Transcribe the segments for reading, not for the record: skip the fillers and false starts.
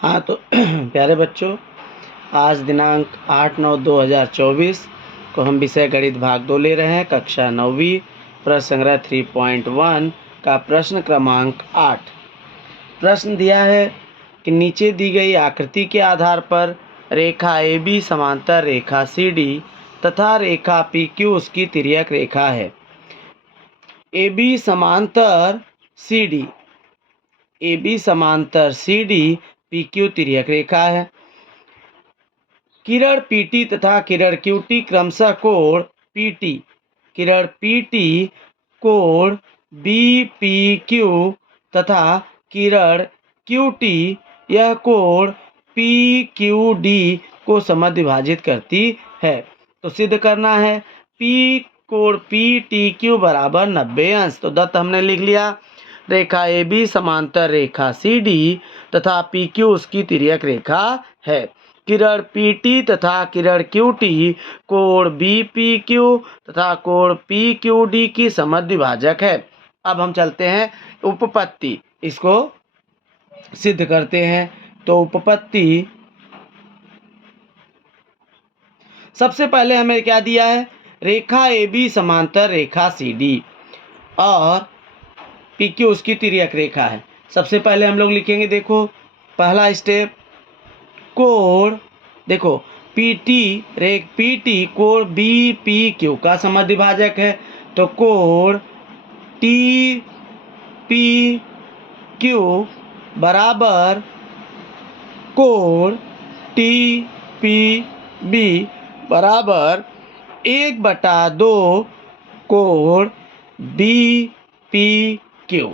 हाँ तो प्यारे बच्चों, आज दिनांक 8/9/2024 को हम विषय गणित भाग 2 ले रहे हैं। कक्षा 9वीं प्रश्न संग्रह 3.1 का प्रश्न क्रमांक 8। प्रश्न दिया है कि नीचे दी गई आकृति के आधार पर रेखा AB समांतर रेखा CD तथा रेखा PQ उसकी तिर्यक रेखा है। AB समांतर CD, AB समांतर CD, PQ तिर्यक रेखा है। किरण PT तथा किरण QT क्रमशः कोण PT, किरण PT कोण BPQ तथा किरण QT यह कोण PQD को समद्विभाजित करती है। तो सिद्ध करना है P कोण PTQ बराबर 90 अंश। तो दत्त हमने लिख लिया। रेखा AB समांतर रेखा CD तथा PQ उसकी तिर्यक रेखा है। किरण PT तथा किरण QT कोण BPQ तथा कोण PQD की समद्विभाजक है। अब हम चलते हैं उपपत्ति, इसको सिद्ध करते हैं। तो उपपत्ति सबसे पहले हमें क्या दिया है, रेखा AB समांतर रेखा CD और PQ उसकी तिर्यक रेखा है। सबसे पहले हम लोग लिखेंगे, देखो पहला स्टेप, कोण देखो PT कोण BPQ का समद्विभाजक है। तो कोण TPQ बराबर कोण TPB बराबर 1/2 कोण BPQ।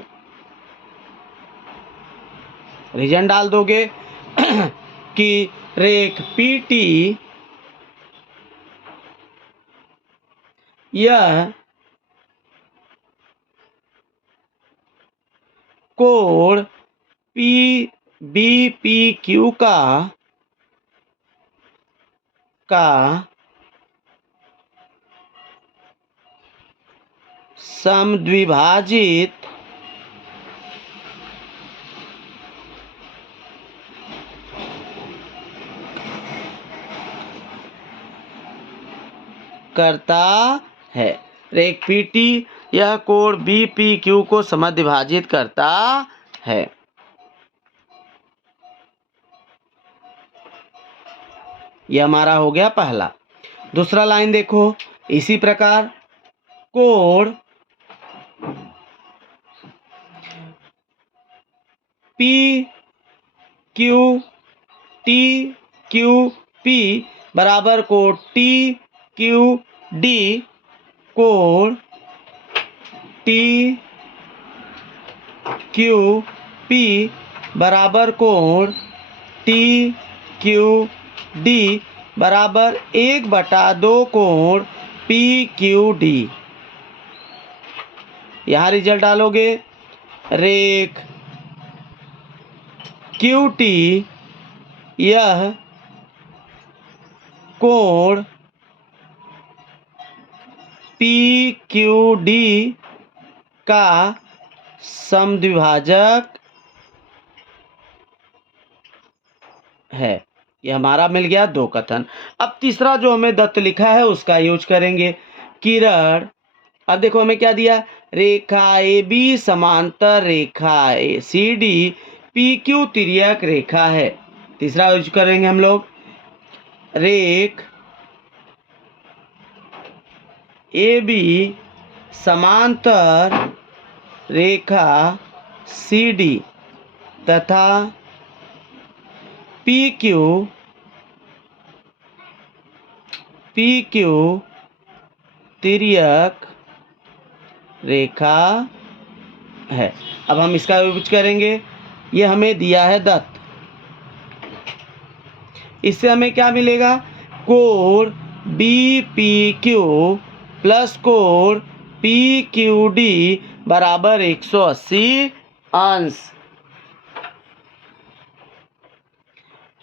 रीजन डाल दोगे कि रेख PT यह कोण BPQ का समद्विभाजित करता है। रेख PT यह कोण BPQ को समद्विभाजित करता है। यह हमारा हो गया पहला। दूसरा लाइन देखो, इसी प्रकार कोण PQTQP बराबर कोण TQD कोण TQP बराबर कोण TQD बराबर 1/2 कोण PQD। यहाँ रिजल्ट डालोगे, रेख QT यह कोण PQD का समद्विभाजक है। यह हमारा मिल गया 2 कथन। अब तीसरा जो हमें दत्त लिखा है उसका यूज करेंगे। किरण, अब देखो हमें क्या दिया, रेखा AB समांतर रेखा CD PQ तिर्यक रेखा है। तीसरा यूज करेंगे हम लोग, रेख AB समांतर रेखा CD तथा PQ तिर्यक रेखा है। अब हम इसका यूज करेंगे, ये हमें दिया है दत्त। इससे हमें क्या मिलेगा, कोण BPQ प्लस कोण PQD बराबर 180 अंश।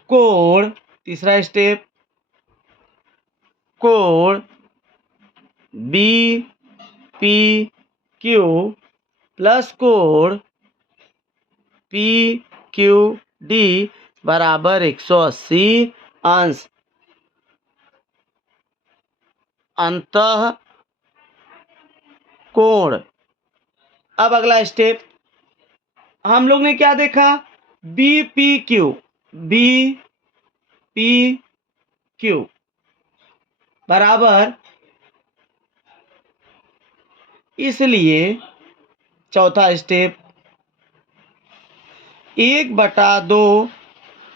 कोण, तीसरा स्टेप, कोण BPQ प्लस कोण PQD बराबर 180 अंश। अंतः कोण। अब अगला स्टेप हम लोग ने क्या देखा, बी पी क्यू बराबर, इसलिए चौथा स्टेप 1/2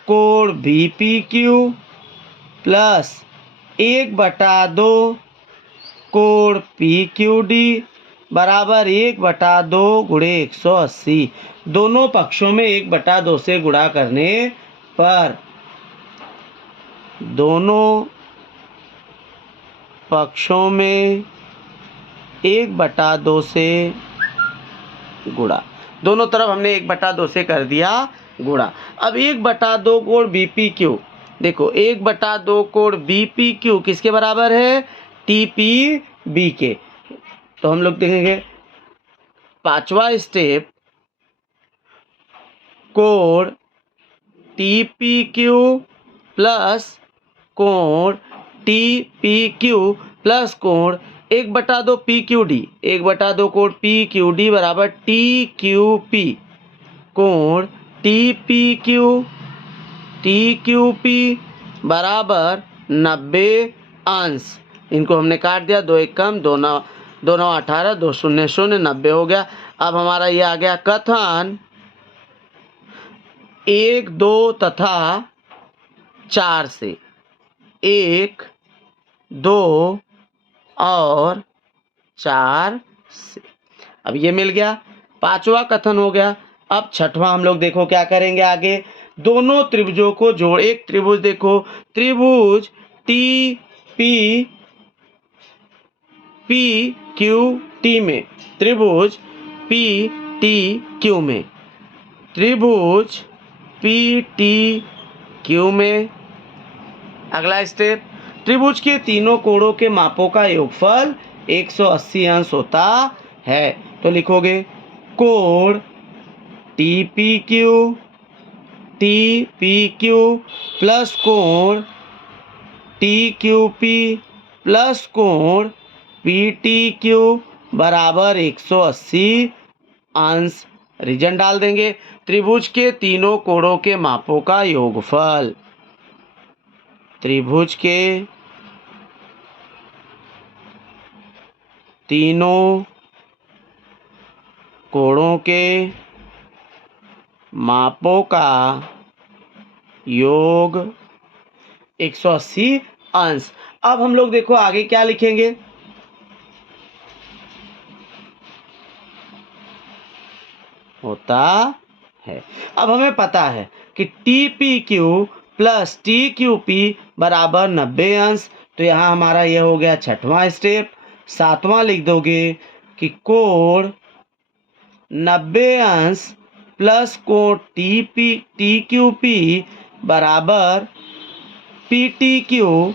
कोण बी पी क्यू प्लस 1/2 कोण पी क्यू डी बराबर 1/2 गुणे 180। दोनों पक्षों में 1/2 से गुणा करने पर दोनों पक्षों में 1/2 से गुणा, दोनों तरफ हमने 1/2 से कर दिया गुणा। अब 1/2 कोण बी पी क्यू, देखो 1/2 कोण बी पी क्यू किसके बराबर है, टी पी बी के। तो हम लोग देखेंगे पांचवा स्टेप, कोण टी पी क्यू प्लस कोण टी पी क्यू प्लस कोण 1/2 पी क्यू डी, 1/2 कोण पी क्यू डी बराबर टी क्यू पी, कोण टी क्यू पी बराबर 90 अंश। इनको हमने काट दिया, 2 1 कम, 2 9 18, 2 0 0, 90 हो गया। अब हमारा ये आ गया कथन 1 2 तथा 4 से, 1 2 और 4 से। अब ये मिल गया, पांचवा कथन हो गया। अब छठवां हम लोग देखो क्या करेंगे आगे, दोनों त्रिभुजों को जोड़, एक त्रिभुज देखो, त्रिभुज टी पी क्यू टी में, त्रिभुज पी टी क्यू में, त्रिभुज पी टी क्यू में। अगला स्टेप, त्रिभुज के तीनों कोणों के मापों का योगफल 180 अंश होता है। तो लिखोगे कोण टी पी क्यू प्लस कोण टी क्यू पी प्लस कोण पी टी क्यू बराबर 180 अंश। रीजन डाल देंगे, त्रिभुज के तीनों कोणों के मापों का योगफल, त्रिभुज के तीनों कोणों के मापों का योग 180 अंश। अब हम लोग देखो आगे क्या लिखेंगे, होता है। अब हमें पता है कि T P Q plus T Q P बराबर 90 अंश। तो यहाँ हमारा यह हो गया छठवां स्टेप। सातवां लिख दोगे कि कोण 90 अंश प्लस कोण टी क्यू पी बराबर पी टी क्यू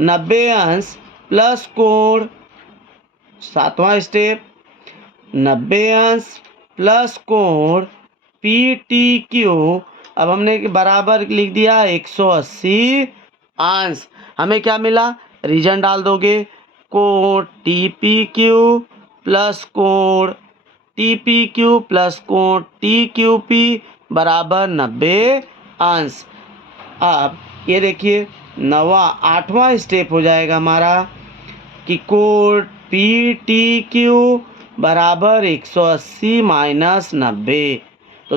90 अंश प्लस कोण, सातवां स्टेप 90 अंश प्लस कोण पी टी क्यू, अब हमने बराबर लिख दिया 180 अंश। हमें क्या मिला, रीजन डाल दोगे, कोण टी पी क्यू प्लस कोण टी पी क्यू प्लस कोण टी क्यू पी बराबर 90 अंश। अब ये देखिए आठवां स्टेप हो जाएगा हमारा कि कोण पी टी क्यू बराबर 180 माइनस 90। तो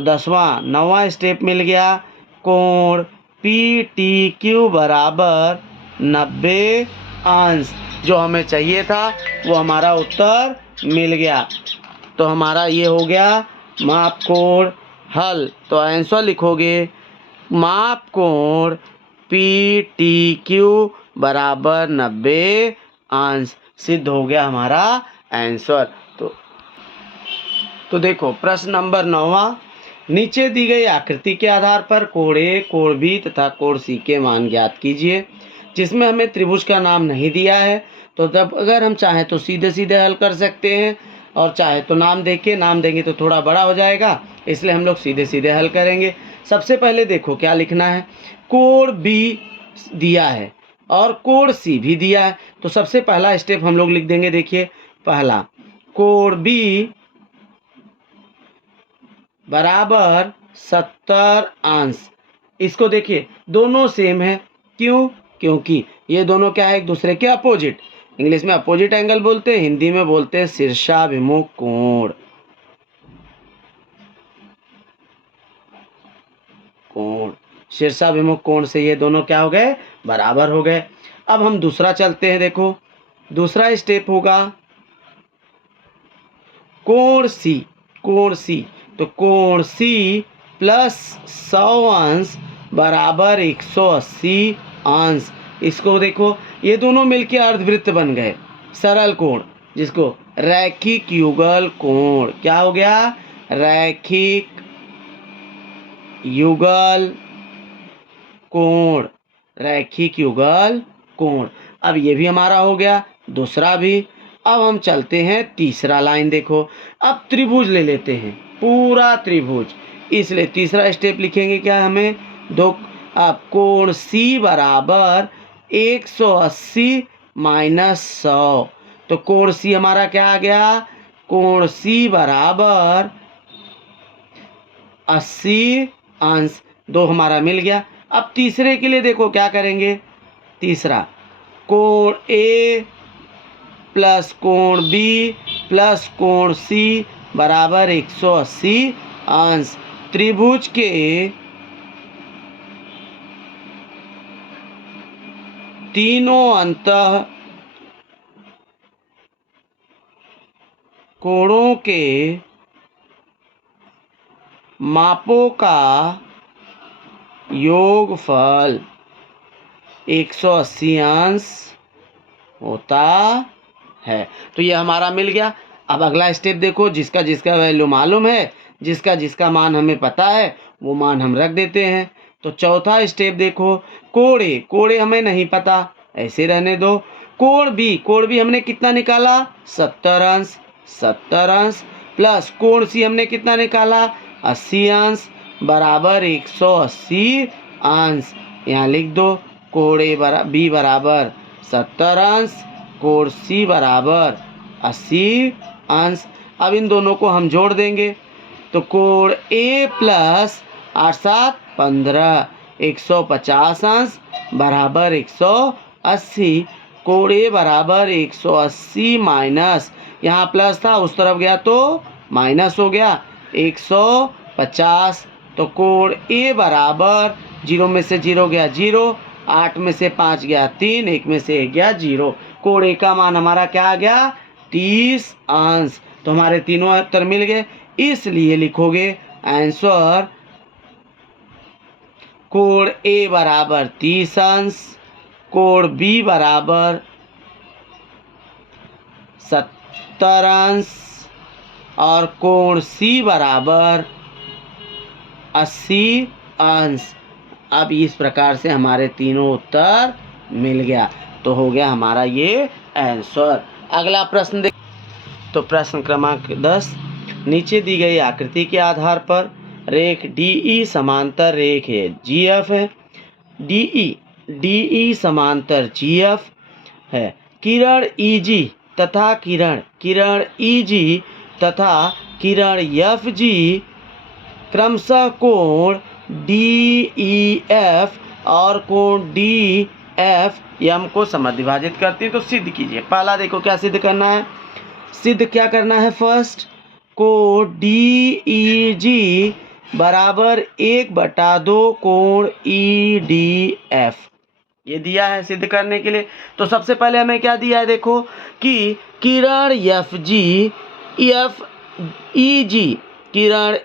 नौवां स्टेप मिल गया, कोण पी टी क्यू बराबर 90 अंश। जो हमें चाहिए था वो हमारा उत्तर मिल गया। तो हमारा ये हो गया माप कोण हल। तो आंसर लिखोगे माप कोण पी टी क्यू बराबर 90 अंश। सिद्ध हो गया हमारा आंसर। तो देखो प्रश्न नंबर 9वां, नीचे दी गई आकृति के आधार पर कोण ए, कोण बी तथा कोण सी के मान ज्ञात कीजिए। जिसमें हमें त्रिभुज का नाम नहीं दिया है, तो तब अगर हम चाहें तो सीधे सीधे हल कर सकते हैं। और चाहे तो नाम देके, नाम देंगे तो थोड़ा बड़ा हो जाएगा, इसलिए हम लोग सीधे सीधे हल करेंगे। सबसे पहले देखो क्या लिखना है, कोण बी दिया है और कोण सी भी दिया है, तो सबसे पहला स्टेप हम लोग लिख देंगे। देखिए पहला, कोण बी बराबर 70 अंश। इसको देखिए दोनों सेम है, क्यों? क्योंकि ये दोनों क्या है, एक दूसरे के अपोजिट। इंग्लिश में अपोजिट एंगल बोलते हैं, हिंदी में बोलते हैं शीर्षाभिमुख कोण। कोण, शीर्षाभिमुख कोण से ये दोनों क्या हो गए, बराबर हो गए। अब हम दूसरा चलते हैं। देखो दूसरा स्टेप होगा कोण सी। कोण सी, तो कोण सी प्लस 100 अंश बराबर 180 अंश। इसको देखो ये दोनों मिलके अर्धवृत्त बन गए, सरल कोण, जिसको रैखिक युगल कोण। क्या हो गया, रैखिक युगल कोण, रैखिक युगल कोण। अब ये भी हमारा हो गया, दूसरा भी। अब हम चलते हैं तीसरा लाइन। देखो अब त्रिभुज ले लेते हैं, पूरा त्रिभुज, इसलिए तीसरा स्टेप लिखेंगे क्या हमें, दो। अब कोण सी बराबर 180 माइनस 100, तो कोण सी हमारा क्या आ गया, कोण सी बराबर 80 अंश। दो हमारा मिल गया। अब तीसरे के लिए देखो क्या करेंगे, तीसरा कोण ए प्लस कोण बी प्लस कोण सी बराबर 180 अंश। त्रिभुज के तीनों अंतः कोणों के मापों का योगफल 180 अंश होता है। तो ये हमारा मिल गया। अब अगला स्टेप देखो, जिसका जिसका वैल्यू मालूम है, जिसका जिसका मान हमें पता है, वो मान हम रख देते हैं। तो चौथा स्टेप देखो, कोण ए हमें नहीं पता, ऐसे रहने दो। कोण बी हमने कितना निकाला, 70 अंश। 70 अंश प्लस कोण सी हमने कितना निकाला, 80 अंश बराबर 180 अंश। यहाँ लिख दो, कोण बी बराबर 70 अंश, कोण सी बराबर 80 अंश। अब इन दोनों को हम जोड़ देंगे, तो कोण ए प्लस 8 7 15 150 अंश बराबर 180। कोण ए बराबर 180 माइनस, यहाँ प्लस था उस तरफ गया तो माइनस हो गया, 150। तो कोण ए बराबर 0 में से 0 गया 0, 8 में से 5 गया 3, 1 में से 1 गया 0। कोण ए का मान हमारा क्या आ गया, 30 अंश। तो हमारे तीनों उत्तर मिल गए, इसलिए लिखोगे आंसर कोण ए बराबर 30 अंश, कोण बी बराबर 70 अंश और कोण सी बराबर 80 अंश। अब इस प्रकार से हमारे तीनों उत्तर मिल गया, तो हो गया हमारा ये आंसर। अगला प्रश्न देख, तो प्रश्न क्रमांक 10, नीचे दी गई आकृति के आधार पर रेख DE समांतर रेख है GF है। DE समांतर GF है। किरण EG तथा किरण EG तथा किरण FG क्रमशः कोण DEF और कोण DFM को समद्विभाजित करती है। तो सिद्ध कीजिए। पहला देखो क्या सिद्ध करना है, सिद्ध क्या करना है, फर्स्ट कोण DEG बराबर 1/2 कोण EDF, ये दिया है सिद्ध करने के लिए। तो सबसे पहले हमें क्या दिया है, देखो कि किरण किरण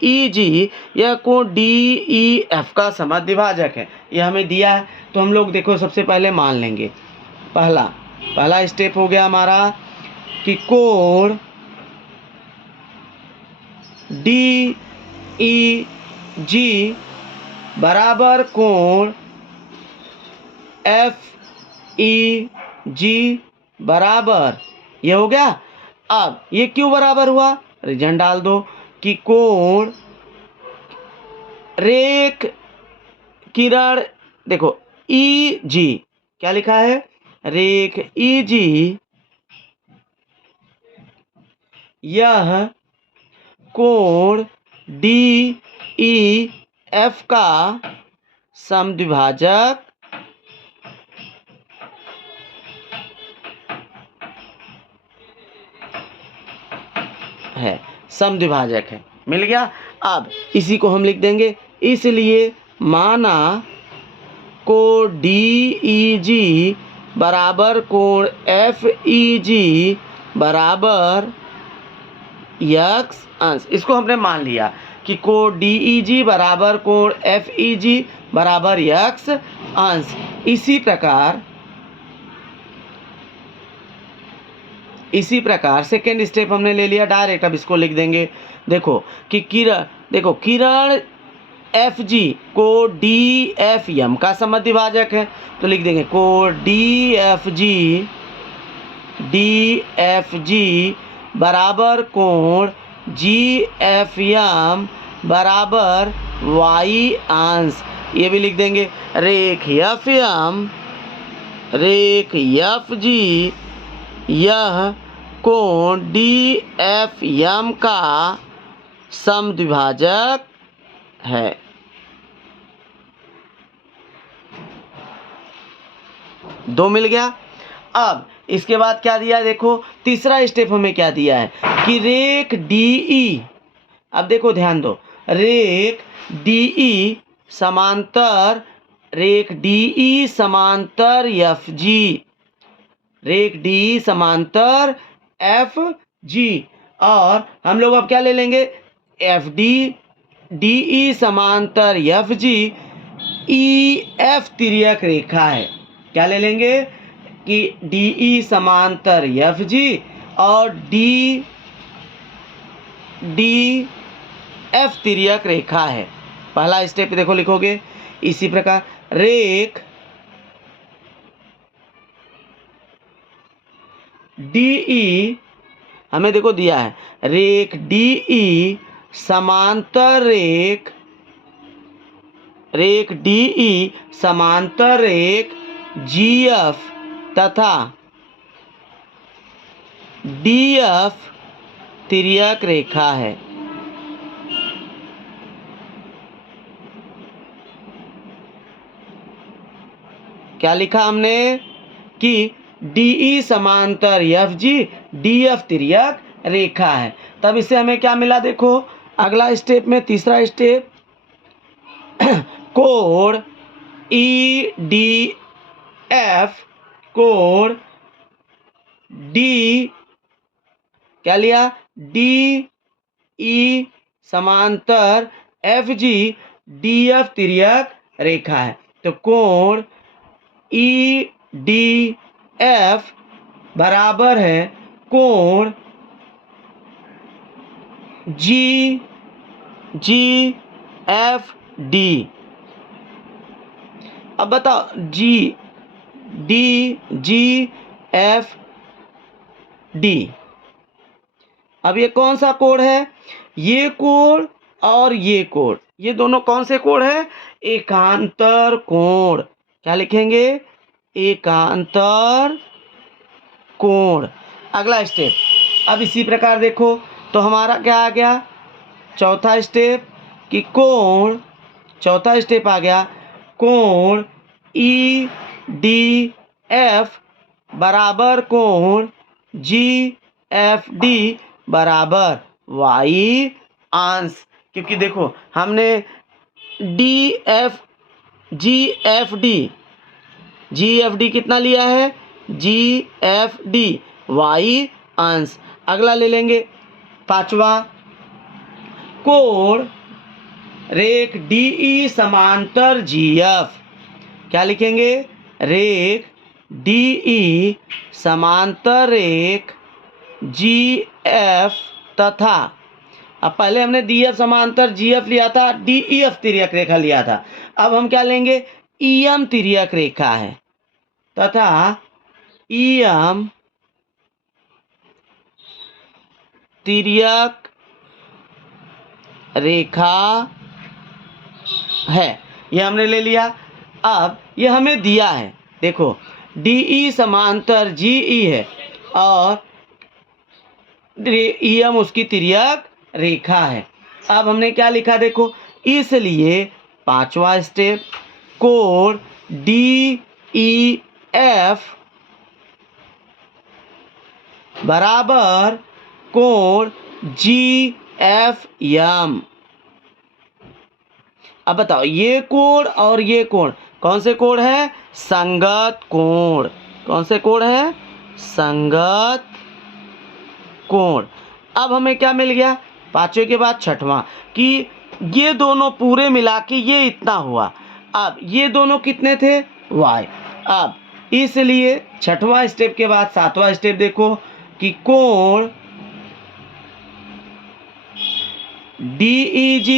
EG यह कोण DEF का समद्विभाजक है, ये हमें दिया है। तो हम लोग देखो सबसे पहले मान लेंगे, पहला स्टेप हो गया हमारा कि कोण DEG बराबर कोण FEG बराबर, ये हो गया अब ये क्यों बराबर हुआ, रीजन डाल दो कि कोण रेख किरण, देखो ई जी, क्या लिखा है, रेख ई जी यह कोण डी ई एफ का समद्विभाजक है, समद्विभाजक है। मिल गया। अब इसी को हम लिख देंगे, इसलिए माना कोण डी ई जी बराबर कोण एफ ई जी बराबर यक्स अंश। इसको हमने मान लिया कि कोण डी ई जी बराबर कोण एफ ई जी बराबर यक्स अंश। इसी प्रकार सेकेंड स्टेप हमने ले लिया डायरेक्ट। अब इसको लिख देंगे, देखो कि किरण एफ जी को डी एफ एम का समद्विभाजक है, तो लिख देंगे को डी एफ जी बराबर कोण जी एफ एम बराबर वाई अंश। ये भी लिख देंगे रेख एफ जी यह कोण डी एफ एम का समद्विभाजक है। दो मिल गया। अब इसके बाद क्या दिया, देखो तीसरा स्टेप हमें क्या दिया है कि रेख डीई, अब देखो ध्यान दो, रेख डीई समांतर एफ जी, रेख डी समांतर एफ जी, और हम लोग अब क्या ले लेंगे, एफ डी ई समांतर एफ जी, ई एफ तिर्यक रेखा है। क्या ले लेंगे कि डी ई समांतर एफ जी और डी एफ तिर्यक रेखा है। पहला स्टेप देखो लिखोगे इसी प्रकार, रेख डीई हमें देखो दिया है, रेख डीई समांतर रेख डीई समांतर रेख जीएफ तथा डीएफ तिर्यक रेखा है। क्या लिखा हमने कि डीई समांतर एफ जी डीएफ तिर्यक रेखा है। तब इससे हमें क्या मिला, देखो अगला स्टेप में तीसरा स्टेप, कोण ई डी एफ कोण डी, क्या लिया, डी ई समांतर एफ जी डी एफ तिर्यक रेखा है। तो कोण ई डी एफ बराबर है कोण जी एफ डी। अब बताओ जी एफ डी, अब ये कौन सा कोण है, ये कोण और ये कोण, ये दोनों कौन से कोण है, एकांतर कोण। क्या लिखेंगे, एकांतर कोण। अगला स्टेप, अब इसी प्रकार देखो तो हमारा क्या आ गया, चौथा स्टेप कि कोण, चौथा स्टेप आ गया कोण ई डी एफ बराबर कोण जी एफ डी बराबर वाई अंश। क्योंकि देखो हमने जी एफ डी कितना लिया है, जी एफ डी वाई अंश। अगला ले लेंगे पांचवा, कोण रेख डीई समांतर जीएफ। क्या लिखेंगे, रेख डीई समांतर रेख जीएफ तथा, अब पहले हमने डीएफ समांतर जीएफ लिया था, डीईएफ तिर्यक रेखा लिया था। अब हम क्या लेंगे, ईएम तिर्यक रेखा है तथा ईएम तिर्यक रेखा है, ये हमने ले लिया। अब ये हमें दिया है, देखो DE समांतर GE है और EM उसकी तिर्यक रेखा है। अब हमने क्या लिखा देखो, इसलिए पांचवा स्टेप, कोण DEF बराबर कोण GFM। अब बताओ, ये कोण और ये कोण कौन से कोण है? संगत कोण। कौन से कोण है? संगत कोण। अब हमें क्या मिल गया? पांचवें के बाद छठवां, कि ये दोनों पूरे मिला के ये इतना हुआ। अब ये दोनों कितने थे? y। अब इसलिए छठवां स्टेप के बाद सातवां स्टेप देखो कि कोण DEG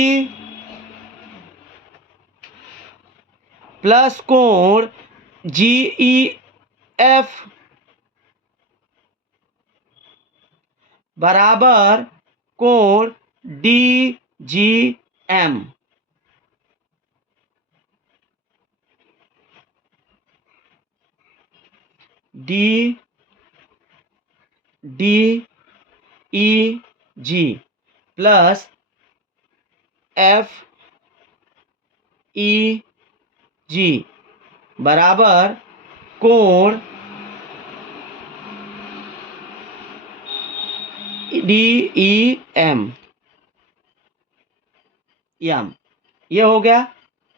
प्लस कोण GEF बराबर कोण DGM। DEG प्लस FEG बराबर कोण DEM। ये हो गया।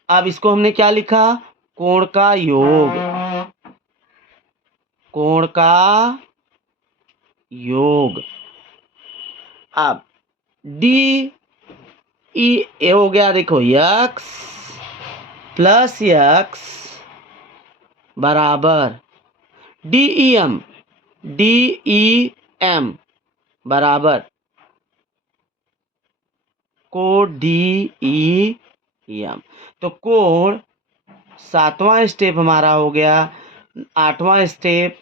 अब इसको हमने क्या लिखा? कोण का योग। कोण का योग। अब ये हो गया, देखो x प्लस x बराबर DEM बराबर कोण DEM। तो कोण सातवां स्टेप हमारा हो गया। आठवां स्टेप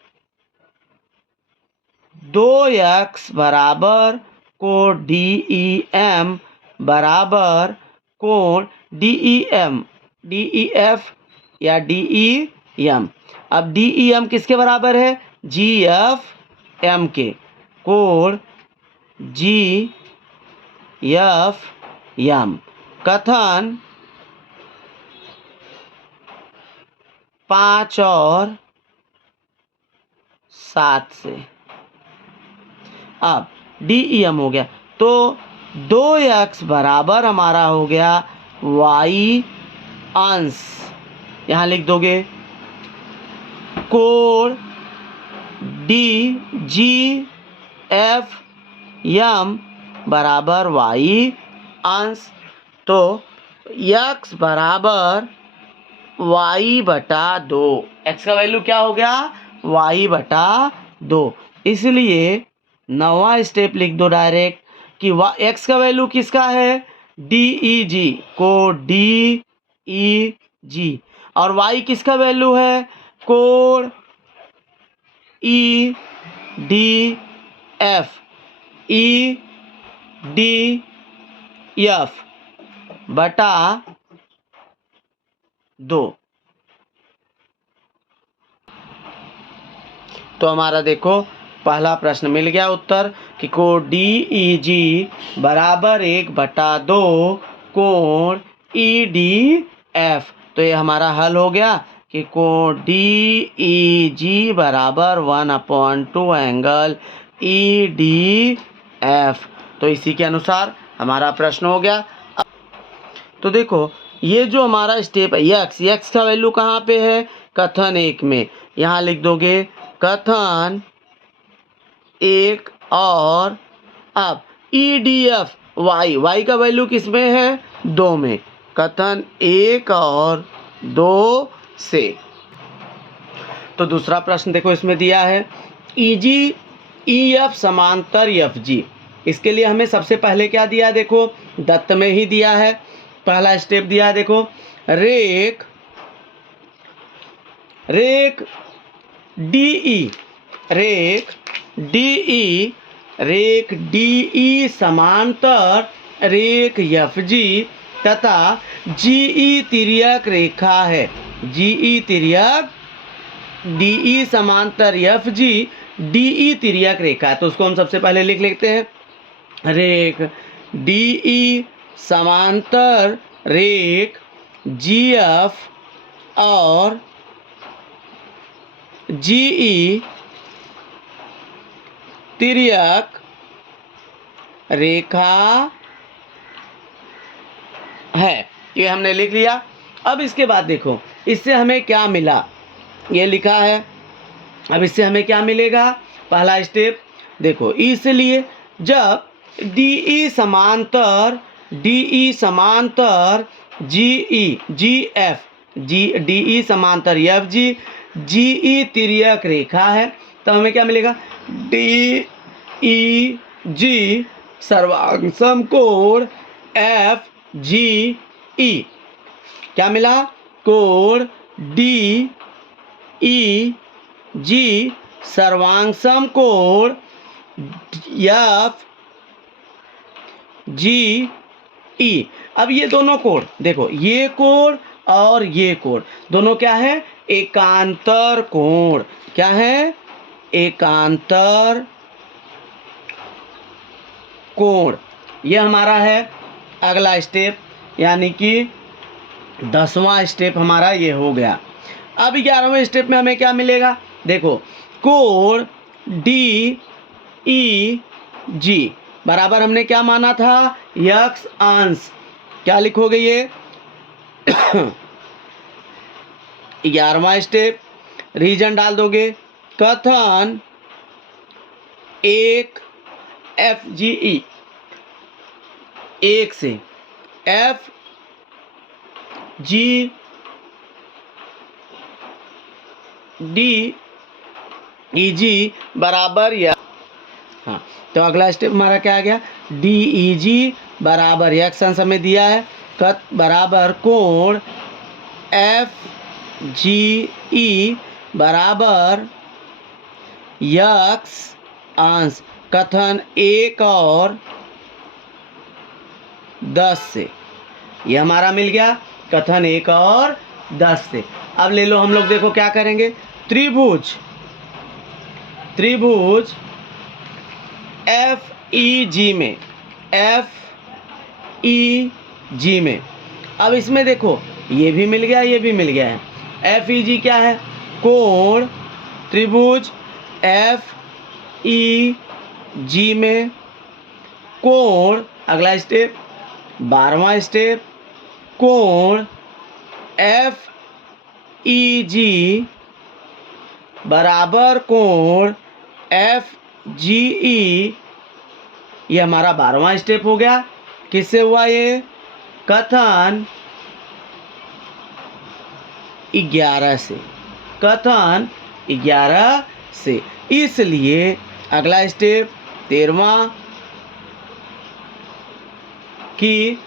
2x बराबर कोण DEM बराबर कोण DEF या DEM। अब DEM किसके बराबर है? GFM के। कोण GFM कथन 5 और 7 से। अब DEM हो गया, तो 2x बराबर हमारा हो गया y अंश। यहां लिख दोगे कोण DGFM बराबर y अंश। तो x बराबर y बटा 2। x का वैल्यू क्या हो गया? y बटा 2। इसलिए 9वां स्टेप लिख दो डायरेक्ट कि x का वैल्यू किसका है? DEG को DEG। और y किसका वैल्यू है? कोण EDF बटा 2। तो हमारा देखो पहला प्रश्न मिल गया उत्तर कि कोण DEG बराबर 1/2 कोण EDF। तो ये हमारा हल हो गया कि कोण DEG बराबर 1/2 एंगल EDF। तो इसी के अनुसार हमारा प्रश्न हो गया। तो देखो ये जो हमारा स्टेप है x का वैल्यू कहाँ पे है? कथन 1 में। यहाँ लिख दोगे कथन 1 और अब EDF y का वैल्यू किस में है? 2 में। कथन 1 और 2 से। तो दूसरा प्रश्न देखो इसमें दिया है EG EF समांतर FG। इसके लिए हमें सबसे पहले क्या दिया? देखो दत्त में ही दिया है। पहला स्टेप दिया है, देखो रेख DE रेख DE समांतर रेख FG तथा GE तिर्यक रेखा है। GE तिर्यक, DE समांतर FG, DE तिर्यक रेखा है। तो उसको हम सबसे पहले लिख लेते हैं। रेख DE समांतर रेख GF और GE तिर्यक रेखा है। ये हमने लिख लिया। अब इसके बाद देखो इससे हमें क्या मिला, ये लिखा है। अब इससे हमें क्या मिलेगा, पहला स्टेप देखो, इसलिए जब DE समांतर GE GF DE समांतर FG GE तिर्यक रेखा है, तो हमें क्या मिलेगा, DEG सर्वांग समकोण FGE। क्या मिला, कोण DEG सर्वांग समकोण FGE। अब ये दोनों कोण देखो, ये कोण और ये कोण दोनों क्या है, एकांतर कोण। क्या है, एकांतर कोण। ये हमारा है अगला स्टेप, यानी कि 10वां स्टेप हमारा ये हो गया। अब 11वें स्टेप में हमें क्या मिलेगा, देखो कोण DEG बराबर हमने क्या माना था, x अंश। क्या लिखोगे ये 11वां स्टेप, रीजन डाल दोगे, कथन 1 FGE, 1 से FGDEG बराबर या, हाँ तो अगला स्टेप हमारा क्या आ गया, DEG बराबर x अंश हमें दिया है, कत बराबर कोण FGE बराबर x अंश कथन 1 और 10 से। ये हमारा मिल गया कथन 1 और 10 से। अब ले लो हम लोग, देखो क्या करेंगे, त्रिभुज FEG में, अब इसमें देखो ये भी मिल गया, ये भी मिल गया है। FEG क्या है, कोण त्रिभुज FEG में कोण, अगला स्टेप 12वां स्टेप, कोण FEG बराबर कोण FGE। ये हमारा 12वां स्टेप हो गया। किससे हुआ ये, कथन 11 से, कथन 11 से। इसलिए अगला स्टेप 13वां कि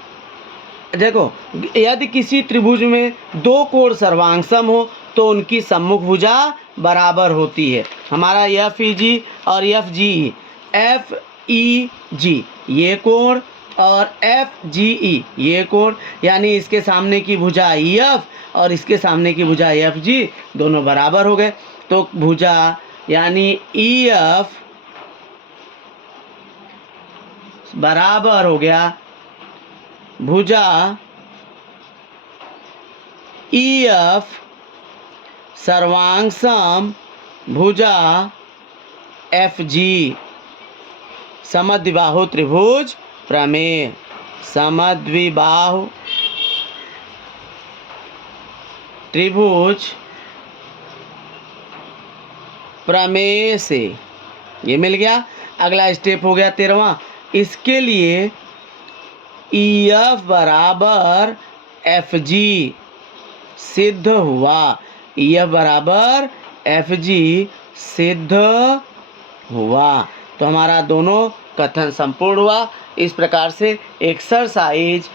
देखो, यदि किसी त्रिभुज में दो कोण सर्वांगसम हो तो उनकी सम्मुख भुजा बराबर होती है। हमारा FEG और FGE, FEG ये कोण और FGE ये कोण, यानी इसके सामने की भुजा EF और इसके सामने की भुजा FG दोनों बराबर हो गए। तो भुजा यानी EF बराबर हो गया भुजा EF सर्वांगसम भुजा FG। समद्विबाहु त्रिभुज प्रमेय, समद्विबाहु त्रिभुज प्रमेय से ये मिल गया। अगला स्टेप हो गया 13वां, इसके लिए EF बराबर FG सिद्ध हुआ, EF बराबर FG सिद्ध हुआ। तो हमारा दोनों कथन संपूर्ण हुआ। इस प्रकार से एक्सरसाइज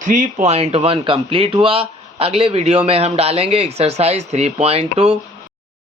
3.1 कंप्लीट हुआ। अगले वीडियो में हम डालेंगे एक्सरसाइज 3.2।